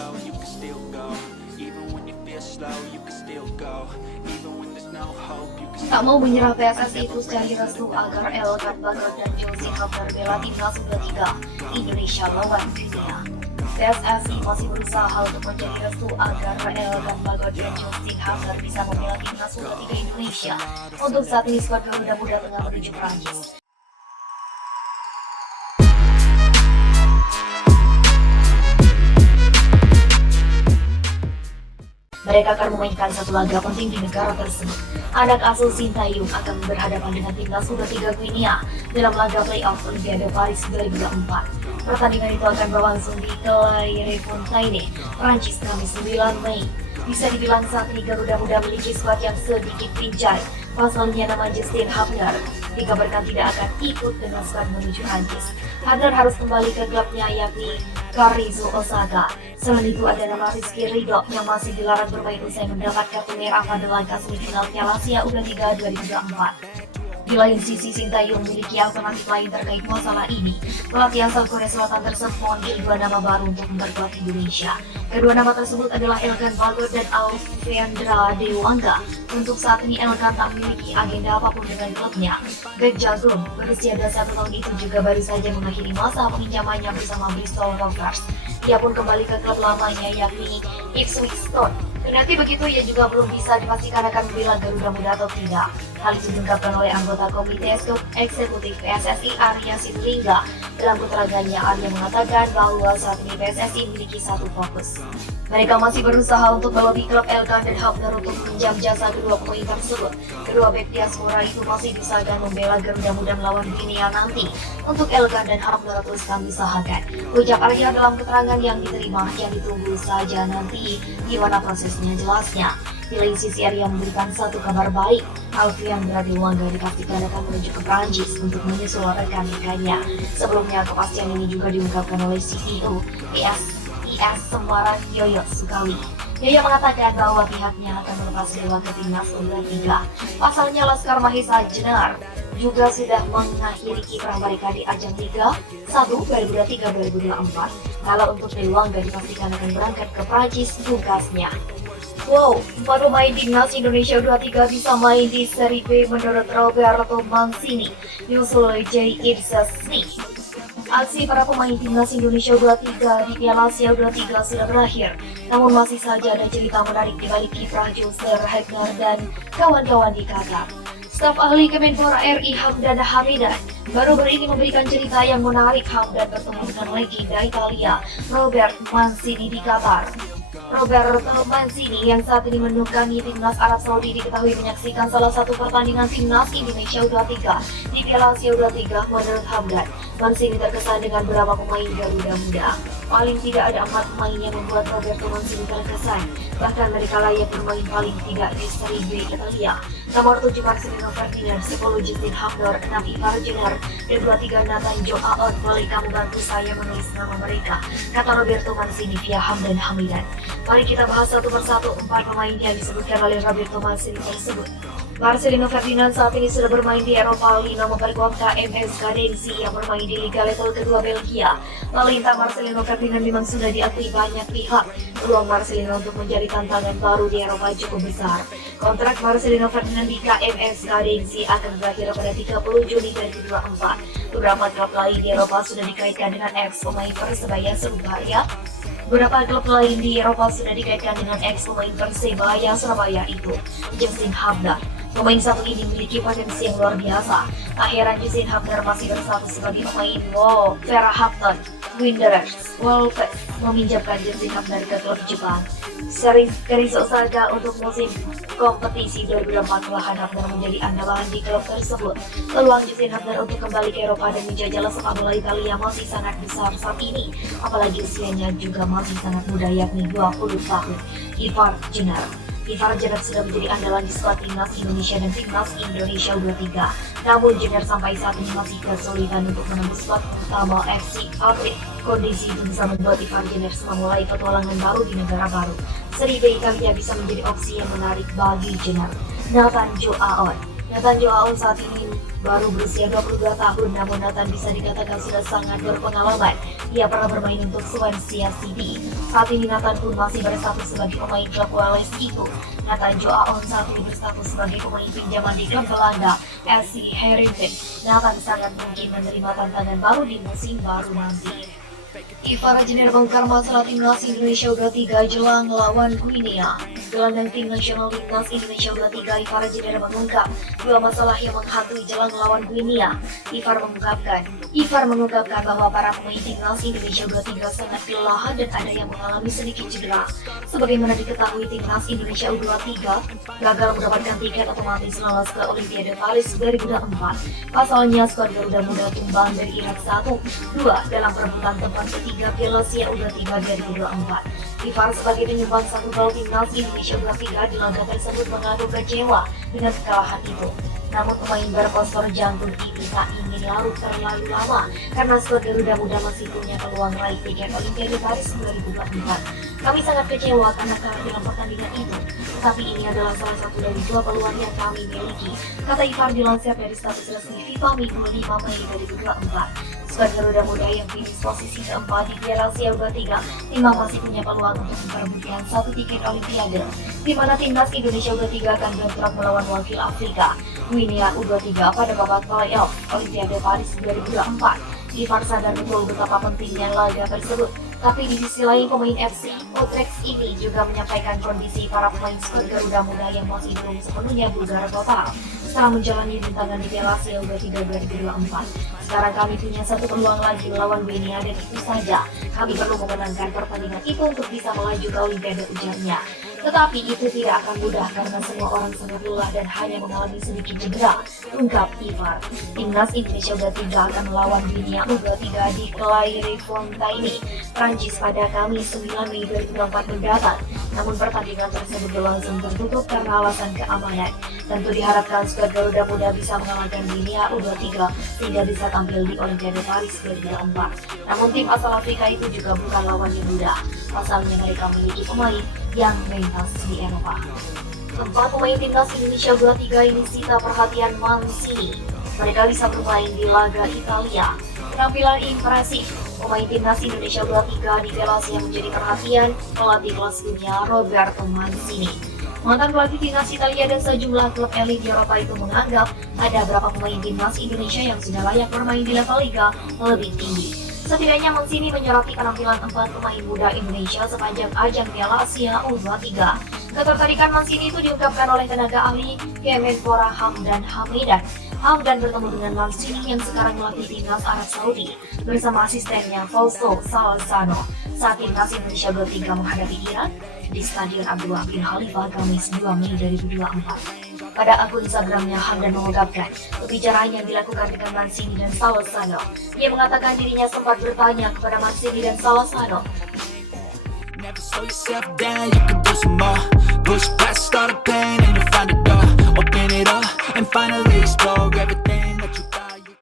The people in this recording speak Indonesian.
low, you can still go. Even when you feel slow, you can still go. Even when there's no hope, you can Tak mau menyerah, PSSI terus cari restu agar Elkan Bagot dan Chelsea Hamdan bela timnas U23 Indonesia lawan Gvinea. PSSI masih berusaha untuk mencari restu agar Elkan Bagot dan Chelsea Hamdan bisa membela timnas U23 Indonesia. Untuk saat ini skuad Garuda Muda tengah menuju Prancis. Mereka akan memainkan satu laga penting di negara tersebut. Anak asuh Sintayong akan berhadapan dengan timnas U23 Gvinea dalam laga playoff Olimpiade Paris 2024. Pertandingan itu akan berlangsung di Clairefontaine, Prancis, Kamis 9 Mei. Bisa dibilang saat ini Garuda Muda memiliki skuad yang sedikit pincang. Pasalnya nama Justin Hubner dikabarkan tidak akan ikut dengan skuad menuju Prancis. Hubner harus kembali ke klubnya yakni Karizo Osaka. Selain itu ada nama Rizky Ridho yang masih dilarang bermain usai mendapat kartu merah pada laga semifinal Piala Asia U23 2024. Di lain sisi, Sintayong memiliki alternatif lain terkait masalah ini. Pelatih asal Korea Selatan tersebut memanggil dua nama baru untuk memperkuat Indonesia. Kedua nama tersebut adalah Elkan Bagot dan Alvendra Dewangga. Untuk saat ini Elkan tak memiliki agenda apapun dengan klubnya. Bek jagung berusia 21 tahun itu juga baru saja mengakhiri masa peminjamannya bersama Bristol Rovers. Ia pun kembali ke klub lamanya yakni Ipswich Town. Kendati begitu, ia juga belum bisa dipastikan akan membela Garuda Muda atau tidak. Hal itu diungkapkan oleh anggota Komite Eksekutif PSSI Arya Sinulinga. Dalam keterangannya, Arya mengatakan bahwa saat ini PSSI memiliki satu fokus. Mereka masih berusaha untuk melobi klub Elkan dan Hubner untuk meminjam jasa kedua pemain tersebut. Kedua bek diaspora itu masih diusahakan membela Garuda Muda melawan Gvinea nanti. Untuk Elkan dan Hubner terus kami usahakan. Ucap Arya dalam keterangan yang diterima, yang ditunggu saja nanti gimana prosesnya jelasnya. Di lain sisi, Arya memberikan satu kabar baik. Alvendra Dewangga dipastikan akan menuju ke Prancis untuk menyusul rekan-rekannya. Sebelumnya, kepastian ini juga diungkapkan oleh CEO PSIS Semarang Yoyo Sukawi. Yoyo mengatakan bahwa pihaknya akan melepas dewa ke timnas U23. Pasalnya Laskar Mahesa Jenar juga sudah mengakhiri kiprah mereka di ajang Liga 1 2023-2024. Kalau untuk Dewangga dipastikan akan berangkat ke Prancis tugasnya. Wow, 4 pemain timnas Indonesia U23 bisa main di Seri B menurut Roberto Mancini, nyusul Jay Irsasni. Aksi para pemain timnas Indonesia U23 di Piala Asia U23 sudah berakhir, namun masih saja ada cerita menarik di balik kiprah Joser Hegner dan kawan-kawan di Qatar. Staf ahli Kemenpora RI Hamdan Hamidan baru ini memberikan cerita yang menarik. Hamdan bertemu dengan legenda Italia Robert Mancini di Qatar. Roberto Mancini yang saat ini menukangi timnas Arab Saudi diketahui menyaksikan salah satu pertandingan timnas Indonesia U23 di Piala Asia U23. Menurut Hamdan, Mancini terkesan dengan beberapa pemain Garuda Muda. Paling tidak ada 4 pemain yang membuat Roberto Mancini terkesan. Bahkan mereka layak bermain paling tidak di Seri B Italia. Nomor 7 Marcelino Ferdinand, 10 Justin Hubner, 6 Ivar Jenner, dan 23 Nathan Joaon. Boleh kamu bantu saya menulis nama mereka, kata Roberto Mancini via Hamdan Hamidan. Mari kita bahas satu persatu 4 pemain yang disebutkan oleh Roberto Mancini tersebut. Marcelino Ferdinand saat ini sudah bermain di Eropa Lina memperkuat KMS Kadensi yang bermain di Liga level kedua Belgia. Melintas Marcelino Ferdinand memang sudah diakui banyak pihak. Peluang Marcelino untuk mencari tantangan baru di Eropa cukup besar. Kontrak Marcelino Ferdinand di KMS Kadensi akan berakhir pada 30 Juni 2024. Beberapa klub lain di Eropa sudah dikaitkan dengan ex pemain Persebaya Surabaya. Beberapa klub lain di Eropa sudah dikaitkan dengan ex pemain Persebaya Surabaya itu Justin Hubner. Pemain satu ini memiliki potensi yang luar biasa. Tak heran Justin Hubner masih bersatu sebagai pemain Wolverhampton Wanderers. Wolves meminjamkan Justin Hubner ke klub Jepang. Seri Osaka untuk musim kompetisi 2024 telah Hubner menjadi andalan di klub tersebut. Peluang Justin Hubner untuk kembali ke Eropa dan menjajal sepak bola Italia masih sangat besar saat ini. Apalagi usianya juga masih sangat muda yakni 20 tahun. Ivar Jenner sudah menjadi andalan di skuad timnas Indonesia dan timnas Indonesia U23. Namun Jenner sampai saat ini masih kesulitan untuk menembus skuad utama FC Atlet. Kondisi itu bisa membuat Ivar Jenner memulai petualangan baru di negara baru. Seri B Italia bisa menjadi opsi yang menarik bagi Jenner. Nathan Joaon saat ini Baru berusia 22 tahun, namun Nathan bisa dikatakan sudah sangat berpengalaman. Ia pernah bermain untuk Swansea City. Saat ini Nathan pun masih berstatus sebagai pemain klub Wales itu. Nathan Joaon saat ini berstatus sebagai pemain pinjaman di klub Belanda, SC Heerenveen. Nathan sangat mungkin menerima tantangan baru di musim baru nanti. Ivar Jenner bongkar masalah timnas Indonesia U23 jelang lawan Guinea. Gelandang tim nasional timnas Indonesia U23 Ivar Jenner mengungkap dua masalah yang menghantui jelang lawan Guinea. Ivar mengungkapkan bahwa para pemain timnas Indonesia U23 sangat kelelahan dan ada yang mengalami sedikit cedera. Sebagaimana diketahui, timnas Indonesia U23 gagal mendapatkan tiket otomatis lolos ke Olimpiade Paris 2024. Pasalnya, skuad Garuda Muda tumbang dari Irak 1-2 dalam perebutan tempat ketiga Piala Asia U23 2024. Ivar sebagai penyumbang satu gol timnas Indonesia U23 di laga tersebut mengaku kecewa dengan kekalahan itu. Namun pemain berpostur jantung ini tak ingin larut terlalu lama karena skuad Garuda Muda masih punya peluang raih tiket Olimpiade Paris 2024. Kami sangat kecewa karena kalah dalam pertandingan itu, tetapi ini adalah salah satu dari dua peluang yang kami miliki, kata Ivar dilansir dari status resmi FIFA Minggu 5 Mei 2024. Skuad Garuda Muda yang finish posisi keempat di Piala Asia U23 memang masih punya peluang untuk memperebutkan satu tiket Olimpiade, di mana timnas Indonesia U23 akan bentrok melawan wakil Afrika, Guinea U23 pada babak playoff Olimpiade Paris 2024. Ivar sadar betul betapa pentingnya laga tersebut, tapi di sisi lain pemain FC Utrecht ini juga menyampaikan kondisi para pemain skuad Garuda Muda yang masih belum sepenuhnya bugar total setelah menjalani rintangan di Piala Asia U23 2024. Sekarang kami punya satu peluang lagi melawan Guinea dan itu saja. Kami perlu memenangkan pertandingan itu untuk bisa melaju ke Olimpiade, ujarnya. Tetapi itu tidak akan mudah karena semua orang sangat lelah dan hanya mengalami sedikit cedera, ungkap Ivar. Timnas Indonesia U23 akan melawan Guinea U23 di Clairefontaine, Prancis pada Kamis 9 Mei 2024 mendatang. Namun pertandingan tersebut berlangsung tertutup karena alasan keamanan. Tentu diharapkan skuad Garuda Muda bisa mengalahkan Guinea U23 sehingga bisa tampil di Olimpiade Paris 2024. Namun tim asal Afrika itu juga bukan lawan yang mudah. Pasalnya mereka memiliki pemain yang mentas di Eropa. Keempat pemain timnas Indonesia U23 ini sita perhatian Mancini. Mereka bisa bermain di laga Italia. Penampilan impresif pemain timnas Indonesia U23 di Piala Asia menjadi perhatian pelatih kelas dunia Roberto Mancini. Mantan pelatih timnas Italia dan sejumlah klub elit di Eropa itu menganggap ada beberapa pemain timnas Indonesia yang sudah layak bermain di level liga lebih tinggi. Setidaknya Mancini menyoroti penampilan 4 pemain muda Indonesia sepanjang ajang Piala Asia U23. Ketertarikan Mancini itu diungkapkan oleh tenaga ahli Kemenpora Hamdan Hamidan. Hamdan bertemu dengan Mancini yang sekarang melatih timnas Arab Saudi bersama asistennya Fausto Salzano saat timnas Indonesia U23 menghadapi Iran di Stadion Abdullah bin Khalifa Kamis 2 Mei 2024. Pada akun Instagramnya, Hamdan mengungkapkan pembicaraan yang dilakukan dengan Mancini dan Salzano. Ia mengatakan dirinya sempat bertanya kepada Mancini dan Salzano. Never slow yourself down, you can do some more.